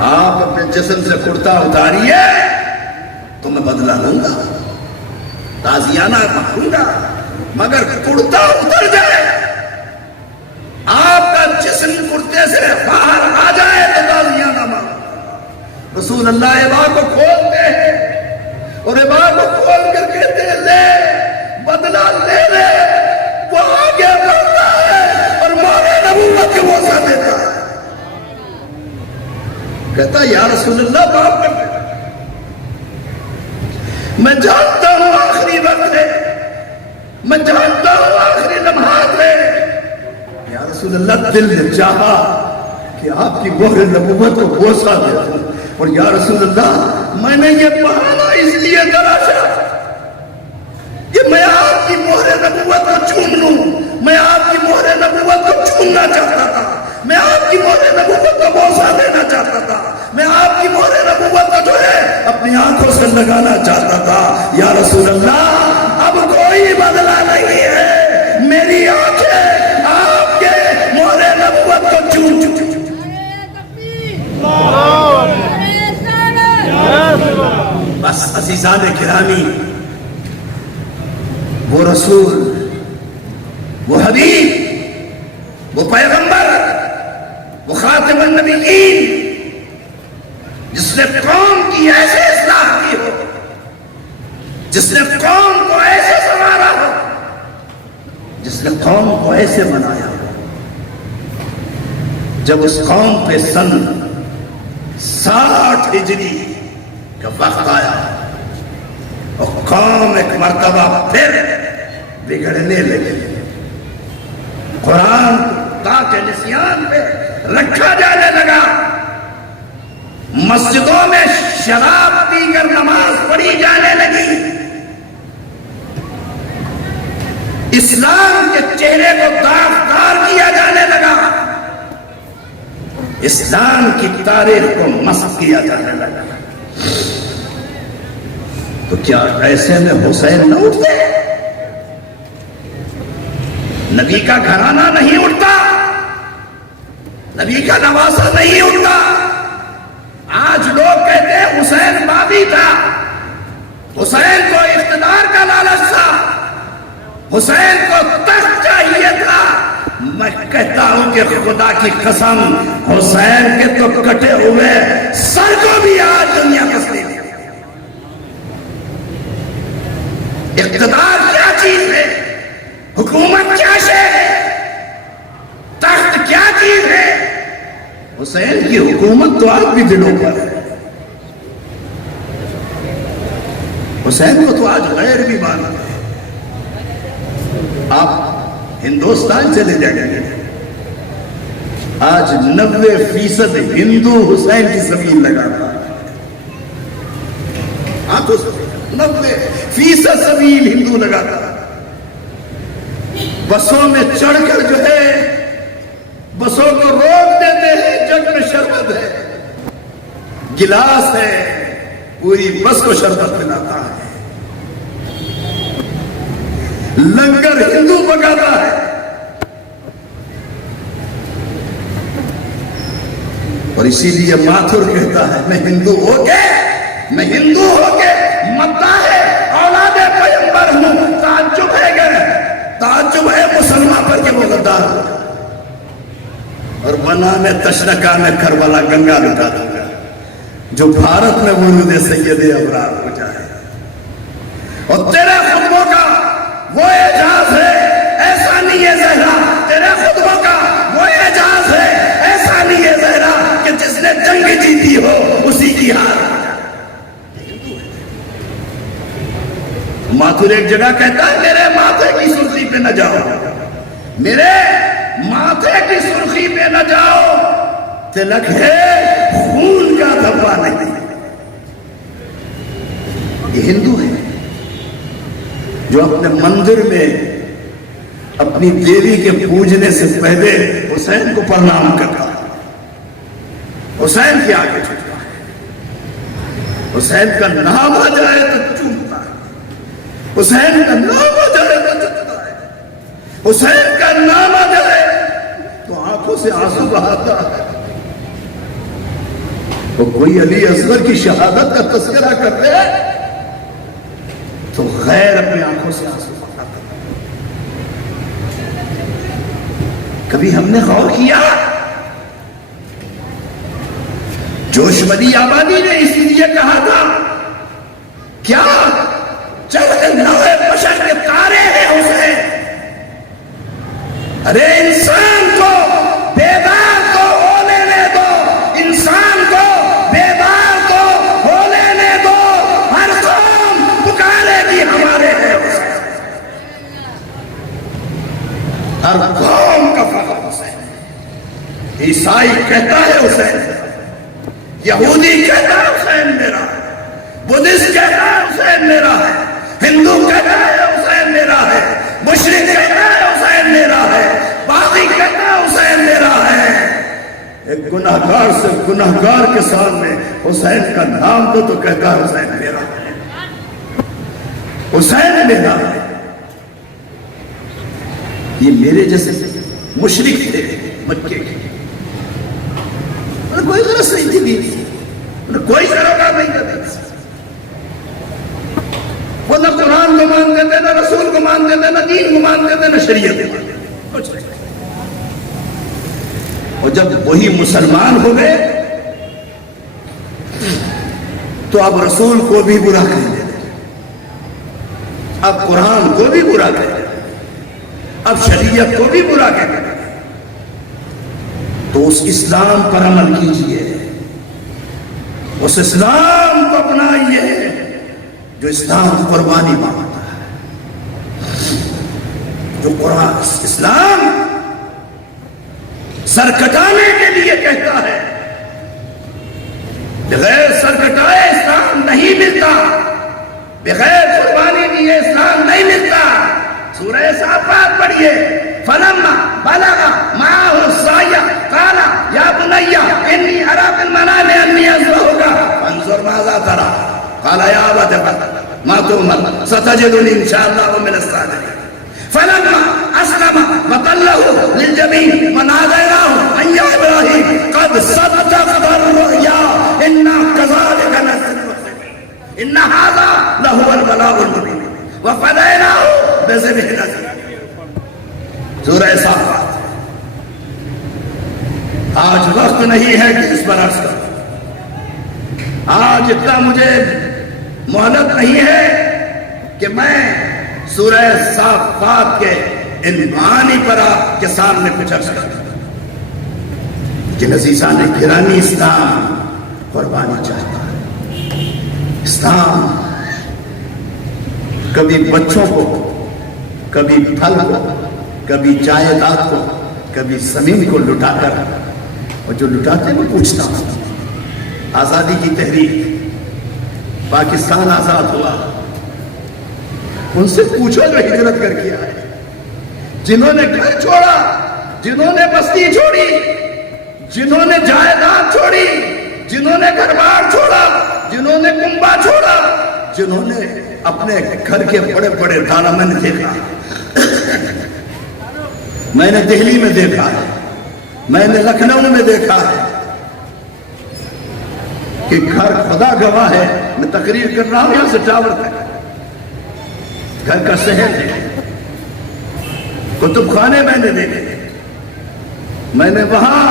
آپ اپنے جسم سے کرتا اتاریے تو میں بدلہ لوں گا، تازیانہ مانگوں گا، مگر کرتا اتر جائے، آپ کا جسم کرتے سے باہر آ جائے تو تازیانہ مانگوں گا۔ رسول اللہ ایبا کو کھولتے ہیں اور ایبا کو کھول کر کہتے ہیں لے بدلہ دل نے چاہا کہ آپ کی مہر نبوت کو بوسہ دے دوں، اور یا رسول اللہ میں نے یہ بہانہ اس لیے تراشا کہ میں آپ کی مہر نبوت کو چوم لوں، میں آپ کی مہر نبوت کو چومنا چاہتا تھا، میں آپ کی مہر نبوت کو بوسہ دینا چاہتا تھا، میں آپ کی مہر نبوت کو جو ہے اپنی آنکھوں سے لگانا چاہتا تھا۔ یا رسول اللہ اب کوئی بدلہ نہیں ہے، میری آنکھیں آپ کے مہر نبوت کو چوم چکی۔ بس عزیزان گرامی، وہ رسول، وہ حبیب، وہ پیغمبر، وہ خاتم النبیین، جس نے قوم کی ایسے اصلاح کی ہو، جس نے قوم کو ایسے سنوارا ہو، جس نے قوم کو ایسے بنایا ہو، جب اس قوم پہ سن 60 ہجری کا وقت آیا اور قوم ایک مرتبہ پھر بگڑنے لگے، قرآن تاکہ نسیان پہ رکھا جانے لگا، مسجدوں میں شراب پی کر نماز پڑھی جانے لگی، اسلام کے چہرے کو داغدار کیا جانے لگا، اسلام کی تاریخ کو مسخ کیا جانے لگا، تو کیا ایسے میں حسین نہ اٹھتے؟ نبی کا گھرانہ نہیں اٹھتا، نبی کا نواسہ نہیں اٹھتا۔ آج لوگ کہتے ہیں حسین بابی تھا، حسین کو اقتدار کا لالچ تھا، حسین کو تخت چاہیے تھا۔ میں کہتا ہوں کہ خدا کی قسم حسین کے تو کٹے ہوئے سر کو بھی آج دنیا تسلیم ہے۔ اقتدار کیا چیز ہے، حکومت کیا شے ہے، تخت کیا چیز ہے؟ حسین کی حکومت تو آج بھی دلوں پر ہے، حسین کو تو آج غیر بھی مانتے ہیں۔ آپ ہندوستان چلے جائیں گے، آج 90% ہندو حسین کی زمین لگاتا ہے، آپ تو 90% زمین ہندو لگاتا ہے۔ بسوں میں چڑھ کر جو ہے بسوں کو روک دیتے ہیں، جگ میں شربت ہے، گلاس ہے، پوری بس کو شربت پلاتا ہے، لنگر ہندو پکاتا ہے۔ اور اسی لیے ماتھر کہتا ہے میں ہندو ہو کے مداح ہے اولاد پیغمبر ہوں۔ تعجب ہے مسلمان پر کہ وہ غدار ہو، اور بنا میں تشنکا میں کربلا گنگا لٹا دوں گا، جو بھارت میں وجود سید ابرار ہو جائے۔ اور تیرے خطبوں کا وہ اعجاز ہے، ایسا نہیں ہے زہرا، تیرے خطبوں کا وہ اعجاز ہے، ایسا نہیں ہے زہرا کہ جس نے جنگ جیتی ہو اسی کی ہار ہو جائے۔ ماتھر ایک جگہ کہتا ہے میرے ماتھے کی سرخی پہ نہ جاؤ، میرے ماتھے کی سرخی پہ نہ جاؤ، تلک ہے خون کا دھبا نہیں۔ یہ ہندو ہے جو اپنے مندر میں اپنی دیوی کے پوجنے سے پہلے حسین کو پرنام کرتا ہے، حسین کے آگے جھکتا ہے، حسین کا نام آ جائے تو چومتا ہے، حسین کا نام آ جائے تو جھکتا ہے، حسین کا نام آ جائے تو آنکھوں سے آنسو بہاتا ہے۔ وہ کوئی علی اصغر کی شہادت کا تذکرہ کرتے ہیں تو غیر اپنی آنکھوں سے آنسو بہاتا ہے۔ کبھی ہم نے غور کیا جوشمدی آبادی نے اسی لیے کہا تھا کیا چند نوے بشر کے تارے ہیں حسین؟ ارے انسان کو بیدار تو ہو لینے دو، انسان کو بیدار تو ہو لینے دو، ہر قوم پکارے گی ہمارے ہیں حسین، ہر قوم کا فخر حسین، عیسائی کہتا ہے حسین، یہودی کہتا ہے حسین میرا ہے، بدھسٹ کہتا ہے حسین میرا ہے، ہندو کہتا ہے حسین میرا ہے، مشرک کہتا ہے حسین میرا ہے، باغی کہتا ہے حسین میرا ہے۔ ایک گناہگار سے گناہگار کے سامنے حسین کا نام تو کہتا ہے حسین میرا ہے، حسین میرا ہے۔ یہ میرے جیسے مشرک تھے مکے کے، کوئی غرض نہیں تھی، کوئی سروکار نہیں کرتے، وہ نہ قرآن کو مانتے تھے، نہ رسول کو مانتے تھے، نہ دین کو مانتے تھے، نہ شریعت کو مانتے تھے، کچھ نہیں۔ اور جب وہی مسلمان ہو گئے تو اب رسول کو بھی برا کہنے لگے، اب قرآن کو بھی برا کہنے لگے، اب شریعت کو بھی برا کہنے لگے۔ تو اس اسلام پر عمل کیجئے، اس اسلام کو اپنائیے جو اسلام قربانی مانگتا ہے، جو قرآن اسلام سر کٹانے کے لیے کہتا ہے، بغیر سر کٹائے اسلام نہیں ملتا، بغیر قربانی دیے اسلام نہیں ملتا۔ سورہ صافات پڑھیے، فلما بلغ معه السعي قال يا بني اني ارى في المنام اني اذبحك فانظر ماذا ترى قال يا ابت افعل ما تؤمر ستجدني ان شاء الله من الصابرين فلما اسلم وتله للجبين وناديناه ان يا ابراهيم قد صدقت الرؤيا انا كذلك نجزي المحسنين ان هذا لهو البلاء المبين وفديناه بذبح عظيم۔ سورہ صافات۔ آج وقت نہیں ہے کہ اس پر عرض کروں، آج اتنا مجھے مہلت نہیں ہے کہ میں سورہ صافات کے عنوانی پر آپ کے سامنے کچھ عرض کروں، کہ عزیزان گرامی اسلام قربانی چاہتا ہے۔ اسلام کبھی بچوں کو، کبھی پھل کو، کبھی جائیداد کو، کبھی زمین کو لٹا کر، اور جو لٹاتے میں پوچھتا ہوں، آزادی کی تحریک، پاکستان آزاد ہوا، ان سے پوچھو جو ہجرت کر کے آئے، جنہوں نے گھر چھوڑا، جنہوں نے بستی چھوڑی، جنہوں نے جائیداد چھوڑی، جنہوں نے گھر بار چھوڑا، جنہوں نے کنبہ چھوڑا، جنہوں نے اپنے گھر کے بڑے بڑے دانا، میں نے دیکھا، میں نے دہلی میں دیکھا ہے، میں نے لکھنؤ میں دیکھا ہے کہ گھر خدا گواہ ہے، میں تقریر کر رہا ہوں یہاں سے ٹاور تک، گھر کا شہر ہے، کتب خانے میں نے دیکھے، میں نے وہاں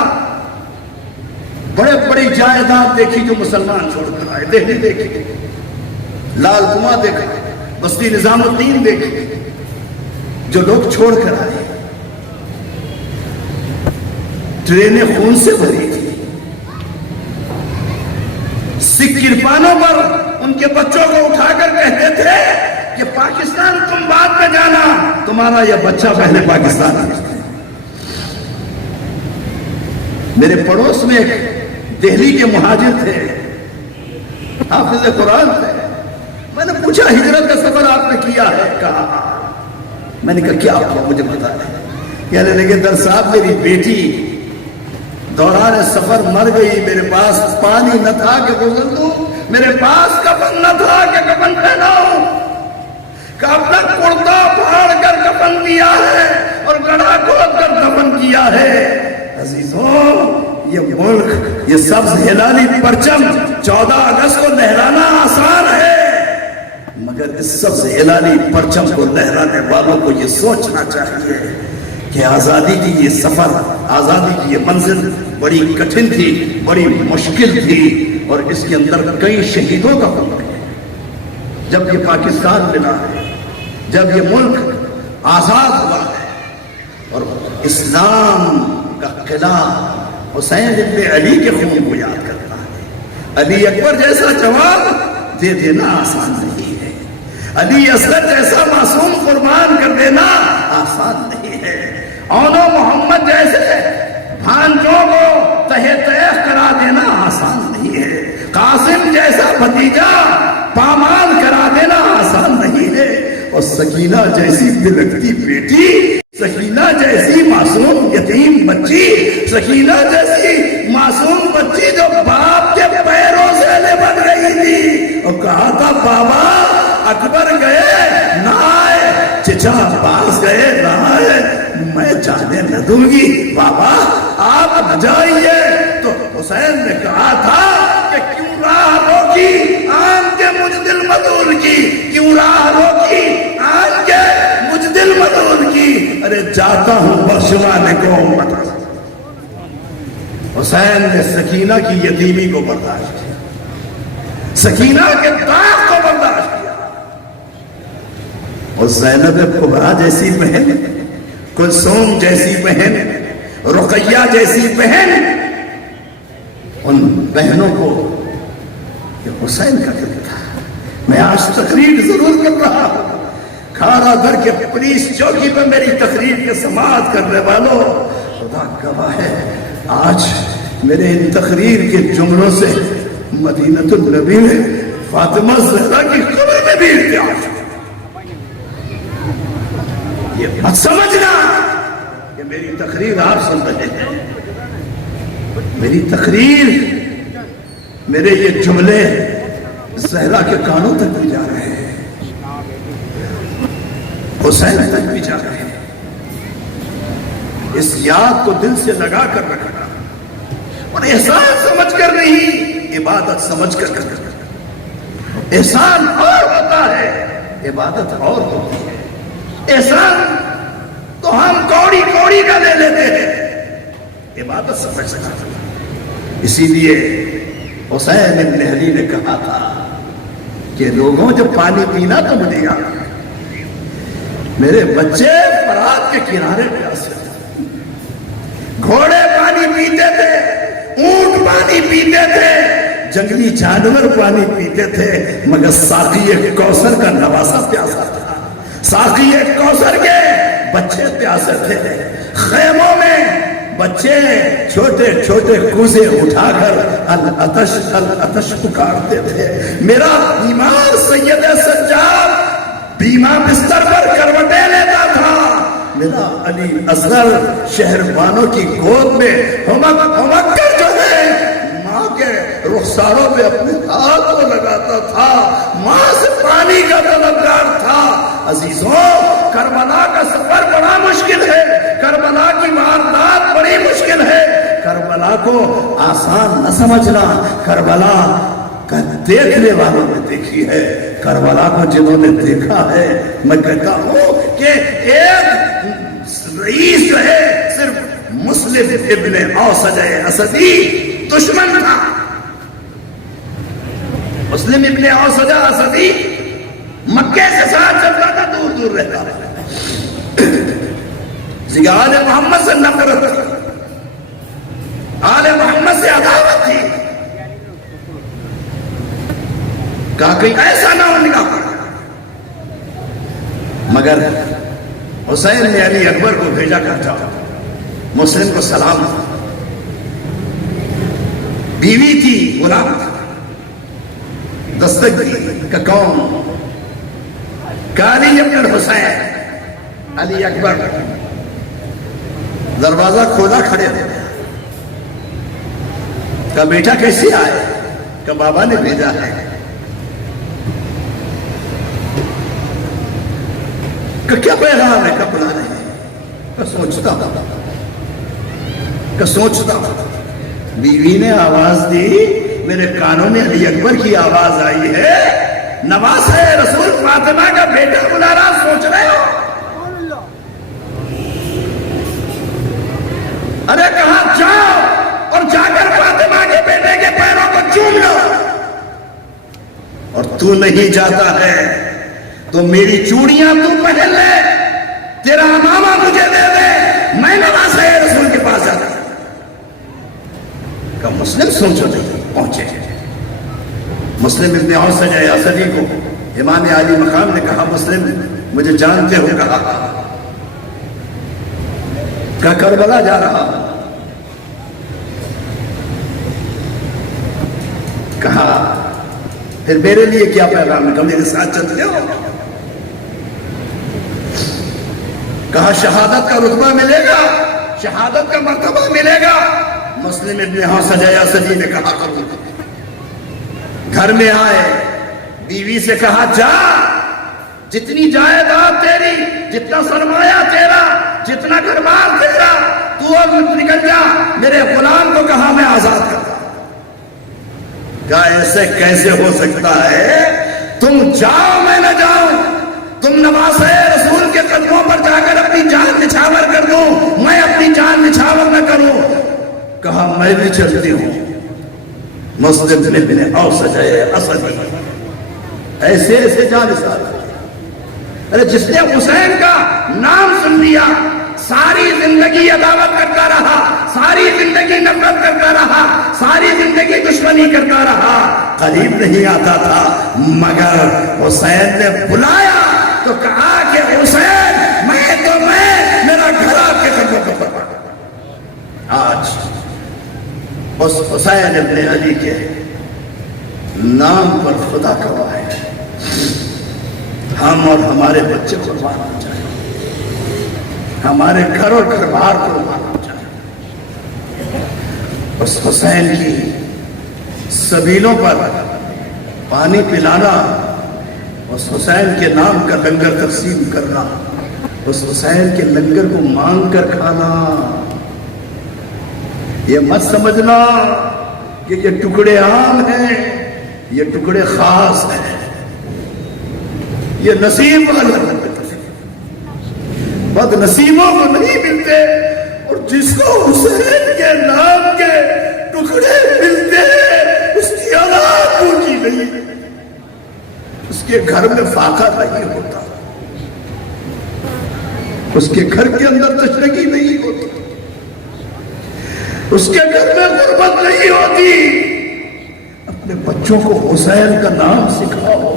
بڑے بڑی جائیداد دیکھی جو مسلمان چھوڑ کر آئے، دہلی دیکھی، لال کنواں دیکھا، بستی نظام الدین دیکھی، جو لوگ چھوڑ کر آئے، ٹرینیں خون سے بھری تھی، سکھ کرپانوں پر ان کے بچوں کو اٹھا کر کہتے تھے کہ پاکستان تم بعد میں جانا، تمہارا یہ بچہ پہلے پاکستان آنا۔ میرے پڑوس میں ایک دہلی کے مہاجر تھے، حافظ قرآن تھے، میں نے پوچھا ہجرت کا سفر آپ نے کیا ہے؟ کہا، میں نے کہا کیا ہوا مجھے بتا دیں۔ کہنے لگے در صاحب میری بیٹی دوران سفر مر گئی، میرے پاس پانی نہ تھا کہ غسل دوں، میرے پاس کفن نہ تھا کہ کفن پہناؤں، اپنا کرتا پھاڑ کر کفن دیا ہے اور گڑھا کھود کر دفن کیا ہے۔ عزیزوں، یہ ملک، یہ سبز ہلالی پرچم 14 اگست کو لہرانا آسان ہے، مگر اس سبز ہلالی پرچم کو لہرانے والوں کو یہ سوچنا چاہیے کہ آزادی کی یہ سفر، آزادی کی یہ منزل بڑی کٹھن تھی، بڑی مشکل تھی، اور اس کے اندر کئی شہیدوں کا خون ہے۔ جب یہ پاکستان ملا ہے، جب یہ ملک آزاد ہوا ہے، اور اسلام کا قلعہ حسین ابن علی کے خون کو یاد کرتا ہے۔ علی اکبر جیسا جواب دے دینا آسان نہیں ہے، علی اصغر جیسا معصوم قربان کر دینا آسان نہیں ہے، اونو محمد جیسے بھانجوں کو قاسم جیسا بھتیجا پامال کرا دینا آسان نہیں ہے، اور سکینہ جیسی بلکتی بیٹی، سکینہ جیسی معصوم یتیم بچی، سکینہ جیسی معصوم بچی جو باپ کے پیروں سے لپٹ رہی تھی اور کہا تھا بابا اکبر گئے نہ آئے، چچا عباس گئے نہ آئے، میں جانے نہ دوں گی، بابا آپ نہ جائیے۔ تو حسین نے کہا تھا کہ کیوں راہ روکی آن کے مجھ دل مدور کی، کیوں راہ روکی آن کے مجھ دل مدور کی، ارے جاتا ہوں بخشوانے کو امت۔ حسین نے سکینہ کی یتیمی کو برداشت کیا، سکینہ کے داغ کو برداشت کیا، اور زینب کبریٰ جیسی بہن، کلثوم جیسی بہن، رقیہ جیسی بہن، ان بہنوں کو یہ حسین کا دل تھا۔ میں آج تقریر ضرور کر رہا ہوں، کھارا در کے پولیس چوکی پہ میری تقریر کے سماعت کرنے والوں، خدا گواہ ہے آج میرے ان تقریر کے جملوں سے مدینۃ النبی میں فاطمہ زہرا کی قبر میں بھی ارتعاش۔ یہ مت سمجھنا کہ میری تقریر آپ سن رہے ہیں، میری تقریر، میرے یہ جملے زہرا کے کانوں تک بھی جا رہے ہیں، حسین تک بھی جا رہے ہیں۔ اس یاد کو دل سے لگا کر رکھنا، اور احسان سمجھ کر نہیں، عبادت سمجھ کر کرنا۔ احسان اور ہوتا ہے، عبادت اور ہوتی ہے۔ احسان تو ہم کوڑی کوڑی کا لے لیتے ہیں، عبادت سمجھ سکتا۔ اسی لیے حسین ابن علی نے کہا تھا کہ لوگوں جو پانی پینا تو مجھے یاد، میرے بچے فرات کے کنارے پیاسے تھے، گھوڑے پانی پیتے تھے، اونٹ پانی پیتے تھے، جنگلی جانور پانی پیتے تھے، مگر ساقی کوثر کا نواسا پیاسا تھا، ساقی کوثر کے بچے پیاسے تھے۔ خیموں میں بچے چھوٹے چھوٹے کوزے اٹھا کر العطش العطش پکارتے تھے۔ میرا بیمار سید سجاد بیمہ بستر پر کروٹیں لیتا تھا، میرا علی اصغر شہربانوں کی گود میں ہمک کر جو ہے ماں کے رخساروں پہ اپنے ہاتھ کو لگاتا تھا، ماں سے پانی کا طلبگار تھا۔ عزیزوں، کربلا کا سفر بڑا مشکل ہے، کربلا کی واردات بڑی مشکل ہے، کربلا کو آسان نہ سمجھنا۔ کربلا کا دیکھنے والوں نے دیکھی ہے، کربلا کو جنہوں نے دیکھا ہے، میں کہتا ہوں کہ ایک رئیس جو ہے صرف مسلم ابن اوسج اسدی دشمن تھا، مسلم ابن اوسج اسدی مکے سے ساتھ چلتا تھا، دور دور رہتا تھا، آل محمد سے نفرت تھی، آل محمد سے عداوت تھی، کہا کہیں ایسا نہ ہو نکاح، مگر حسین نے علی اکبر کو بھیجا کہا مسلم کو سلام تھا، بیوی تھی، غلام تھا، دستک دی کہ کون؟ علی ابن الحسین، علی اکبر دروازہ کھولا، کھڑے تھے، کہ بیٹا کیسے آئے؟ کہ بابا نے بھیجا ہے۔ کہ کیا پیغام ہے؟ کہ پڑھا نہیں، کہ سوچتا ہوں۔ بیوی نے آواز دی، میرے کانوں میں علی اکبر کی آواز آئی ہے، نواز رسول فاطمہ کا بیٹا بلا رہا، سوچ رہے ہو؟ ارے کہاں جاؤ اور جا کر فاطمہ کے بیٹے کے پیروں کو چوم لو، اور تو نہیں جاتا ہے تو میری چوڑیاں تو پہن لے، تیرا امامہ مجھے دے دے، میں نواز رسول کے پاس جاتا۔ کہ مسلم سوچو نہیں پہنچے، مسلم ابن اوسج اسدی کو امام علی مقام نے کہا مسلم مجھے جانتے ہو؟ کہا کہ کربلا جا رہا ہوں۔ کہا پھر میرے لیے کیا پیغام ہے؟ کہ میرے ساتھ چلتے ہو؟ کہا شہادت کا رتبہ ملے گا، شہادت کا مرتبہ ملے گا۔ مسلم ابن حوصلہ یاسری نے کہا کروں، گھر میں آئے، بیوی سے کہا جا، جتنی جائیداد تیری، جتنا سرمایہ تیرا، جتنا گھر بار تیرا، تو اب نکل جا، میرے غلام کو کہا میں آزاد کرتا۔ کہا ایسے کیسے ہو سکتا ہے؟ تم جاؤ میں نہ جاؤں، تم نواسے رسول کے قدموں پر جا کر اپنی جان نچھاور کر دوں، میں اپنی جان نچھاور نہ کروں۔ کہا میں بھی چلتی ہوں۔ مسلم ابن اوسج اسدی ایسے ایسے جان نثار، ارے جس نے حسین کا نام سن لیا ساری زندگی عداوت کرتا رہا، ساری زندگی نفرت کرتا رہا، ساری زندگی دشمنی کرتا رہا، قریب نہیں آتا تھا، مگر حسین نے بلایا تو کہا کہ حسین میرا گھر آپ کے قدموں پر پڑا۔ آج اس حسین ابن علی کے نام پر خدا گواہ ہے، ہم اور ہمارے بچے قربان ہو جائیں، ہمارے گھر اور گھر بار قربان ہو جائیں۔ اس حسین کی سبیلوں پر پانی پلانا، اس حسین کے نام کا لنگر تقسیم کرنا، اس حسین کے لنگر کو مانگ کر کھانا، یہ مت سمجھنا کہ یہ ٹکڑے عام ہیں، یہ ٹکڑے خاص ہیں، یہ نصیب والا بد نصیبوں کو نہیں ملتے، اور جس کو حسین کے نام کے ٹکڑے ملتے ہیں اس کی اولاد پوچھی نہیں، اس کے گھر میں فاقہ نہیں ہوتا، اس کے گھر کے اندر تشنگی نہیں ہوتی، اس کے گھر میں غربت نہیں ہوتی۔ اپنے بچوں کو حسین کا نام سکھاؤ،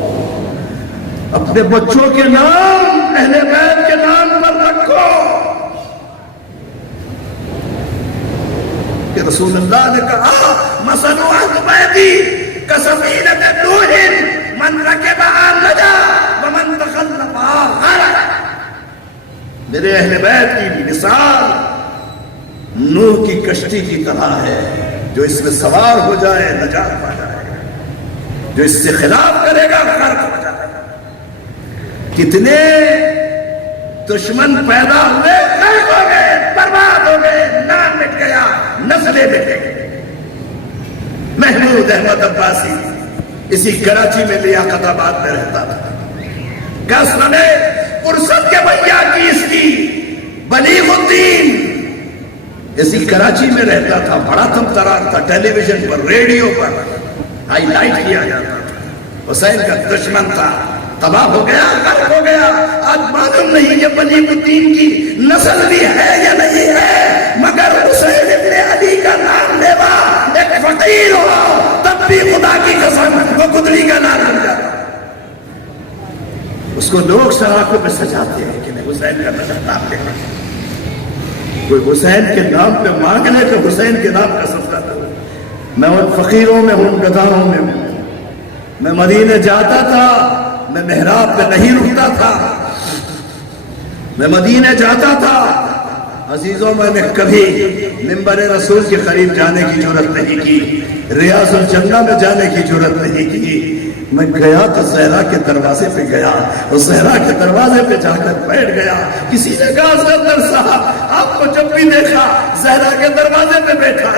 اپنے بچوں کے نام اہل بیت کے نام پر رکھو کہ رسول اللہ نے کہا مثل اہل بیتی کسفینۃ نوح من رکبہا نجا ومن تخلفہا غرق۔ میرے اہل بیت کی مثال نوح کی کشتی کی طرح ہے، جو اس میں سوار ہو جائے نجات پا جائے، جو اس سے خلاف کرے گا غرق ہو جائے گا۔ کتنے دشمن پیدا ہوئے، غرق ہو گئے، برباد ہو گئے، نام مٹ گیا، نسلیں مٹ گئی۔ محمود احمد عباسی اسی کراچی میں لیاقت آباد میں رہتا تھا، قصر میں فرصت کے بھیا کی اس کی بلیغ الدین اسی کراچی میں رہتا تھا، بڑا تم ترار تھا، ٹیلی ویژن پر ریڈیو پر ہائی لائٹ کیا جاتا تھا، حسین کا دشمن تھا، تباہ ہو گیا، غرق ہو گیا۔ آج معلوم نہیں یہ بلیغ الدین کی نسل بھی ہے یا نہیں ہے، مگر حسین ابن علی کا نام لیوا ایک فقیر ہو تب بھی خدا کی قسم وہ گدڑی کا نام بن جاتا، اس کو لوگ سراخوں پہ سجاتے ہیں کہ نہیں حسین کا نام لے کر کوئی حسین کے نام پہ مانگ لے تو حسین کے نام کا صدقہ دو۔ میں ان فقیروں میں ہوں، گداہوں میں ہوں۔ میں مدینے جاتا تھا، میں محراب پہ نہیں رکتا تھا، میں مدینے جاتا تھا۔ عزیزوں میں نے کبھی منبر رسول کے قریب جانے کی جرات نہیں کی، ریاض الجنہ میں جانے کی جرات نہیں کی۔ میں گیا تو زہرا کے دروازے پہ گیا، اور زہرا کے دروازے پہ جا کر بیٹھ گیا۔ کسی نے کہا سردر صاحب آپ کو جب بھی دیکھا زہرا کے دروازے پہ بیٹھا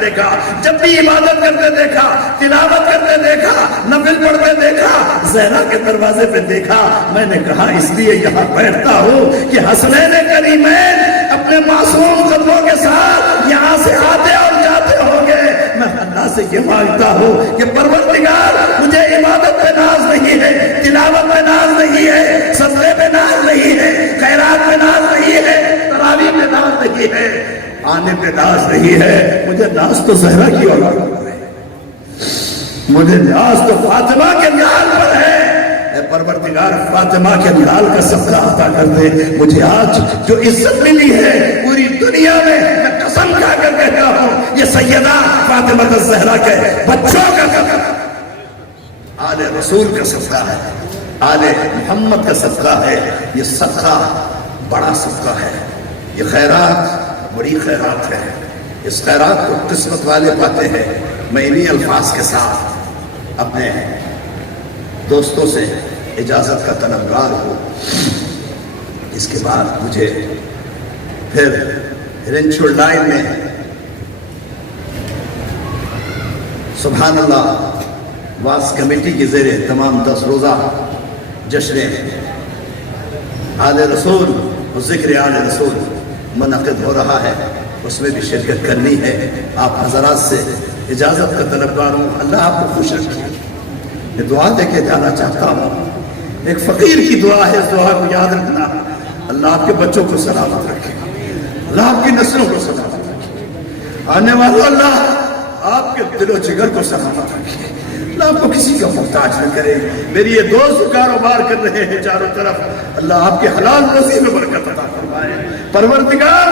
دیکھا، جب بھی عبادت کرتے دیکھا، تلاوت کرتے دیکھا، نفل پڑھتے دیکھا، زہرا کے دروازے پہ دیکھا۔ میں نے کہا اس لیے یہاں بیٹھتا ہوں کہ حسنین کریمین اپنے معصوم قدموں کے ساتھ یہاں سے آتے اور جاتے ہوں گے۔ میں اللہ سے یہ مانگتا ہوں کہ پروردگار مجھے عبادت پہ ناز نہیں ہے، تلاوت پہ ناز نہیں ہے، صدقے پہ ناز نہیں ہے، خیرات پہ ناز نہیں ہے، تراویح پہ ناز نہیں ہے، آنے پہ ناز نہیں ہے، مجھے ناز تو زہرا کی اولاد پر ہے، مجھے ناز تو فاطمہ کے لال پر ہے۔ اے پروردگار فاطمہ کے لال کا صدقہ عطا کر دے مجھے۔ آج جو عزت ملی ہے پوری دنیا میں قسم کھا کر کہتا ہوں یہ سیدہ فاطمہ الزہرا کے بچوں کا قدر۔ آل رسول کا صدقہ ہے، آل محمد کا صدقہ ہے۔ یہ صدقہ بڑا صدقہ ہے، یہ خیرات بڑی خیرات ہے۔ اس خیرات کو قسمت والے پاتے ہیں۔ میں انہی الفاظ کے ساتھ اپنے دوستوں سے اجازت کا طلبگار ہوں۔ اس کے بعد مجھے پھر رنچول لائن میں سبحان اللہ واس کمیٹی کے زیر تمام 10 روزہ جشن آل رسول و ذکر آل رسول منعقد ہو رہا ہے، اس میں بھی شرکت کرنی ہے۔ آپ حضرات سے اجازت کا طلبگار ہوں۔ اللہ آپ کو خوش رکھے۔ میں دعا دے کے جانا چاہتا ہوں، ایک فقیر کی دعا ہے، اس دعا کو یاد رکھنا۔ اللہ آپ کے بچوں کو سلامت رکھے، اللہ آپ کی نسلوں کو سلامت رکھے، آنے والوں اللہ آپ کے دل و جگر کو سلامت رکھے، اللہ آپ کو کسی کا محتاج نہ کرے۔ میری یہ دوست کاروبار کر رہے ہیں چاروں طرف، اللہ آپ کے حلال روزی میں برکت عطا فرمائے۔ پروردگار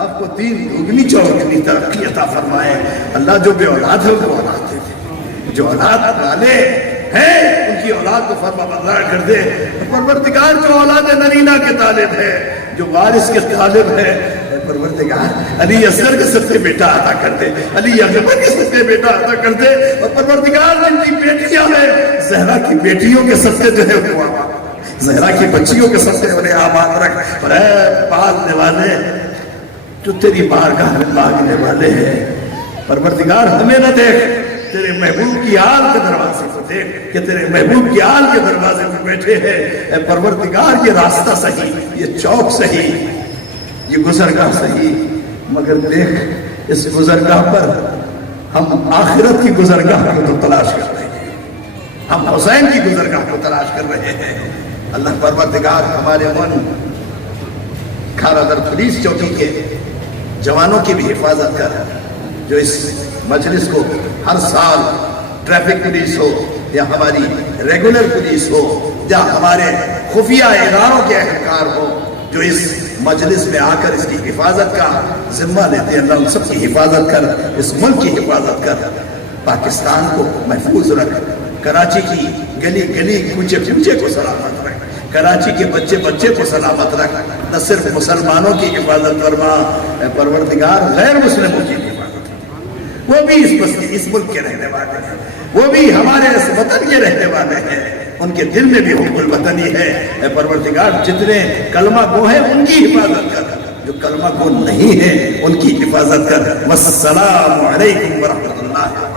آپ کو دین دگنی چوگنی ترقی عطا فرمائے۔ اللہ جو بے اولاد ہے ان کو اولاد دے دے، جو اولاد والے ہیں ان کی اولاد کو فرما بردار کر دے۔ پروردگار جو اولاد نرینہ کے طالب ہے، جو وارث کے طالب ہے، پروردگار علی اصغر کے صدقے بیٹا عطا کر دے، علی اکبر کے صدقے بیٹا عطا کر دے، اور پروردگار جن کی بیٹیاں ہیں زہرا کی بیٹیوں کے صدقے جو ہے وہ زہرا کی بچیوں کے صدقے انہیں آباد رکھ۔ اور اے پالنے والے جو تیری بارگاہ میں مانگنے والے ہیں، پروردگار ہمیں نہ دیکھ، تیرے محبوب کی آل کے دروازے کو دیکھ کہ تیرے محبوب کی آل کے دروازے میں بیٹھے ہیں۔ اے پروردگار یہ راستہ صحیح، یہ چوک صحیح، یہ گزرگاہ صحیح، مگر دیکھ اس گزرگاہ پر ہم آخرت کی گزرگاہ کو تو تلاش کر رہے ہیں، ہم حسین کی گزرگاہ کو تلاش کر رہے ہیں۔ اللہ پروردگار ہمارے کھارا در پولیس چوکی کے جوانوں کی بھی حفاظت کر، جو اس مجلس کو ہر سال ٹریفک پولیس ہو یا ہماری ریگولر پولیس ہو یا ہمارے خفیہ اداروں کے اہلکار ہو، جو اس مجلس میں آ کر اس کی حفاظت کا ذمہ لیتے ہیں، اللہ ان سب کی حفاظت کر، اس ملک کی حفاظت کر، پاکستان کو محفوظ رکھ، کراچی کی گلی گلی کوچے کوچے کو سلامت رکھ، کراچی کے بچے بچے کو سلامت رکھ، نہ صرف مسلمانوں کی حفاظت فرما، اے پروردگار غیر مسلموں کی حفاظت فرما، وہ بھی اس ملک کے رہنے والے ہیں، وہ بھی ہمارے اس وطن کے رہنے والے ہیں، ان کے دل میں بھی حب الوطنی ہے۔ اے پروردگار جتنے کلمہ گو ہیں ان کی حفاظت کر، جو کلمہ گو نہیں ہیں ان کی حفاظت کر۔ والسلام علیکم ورحمۃ اللہ۔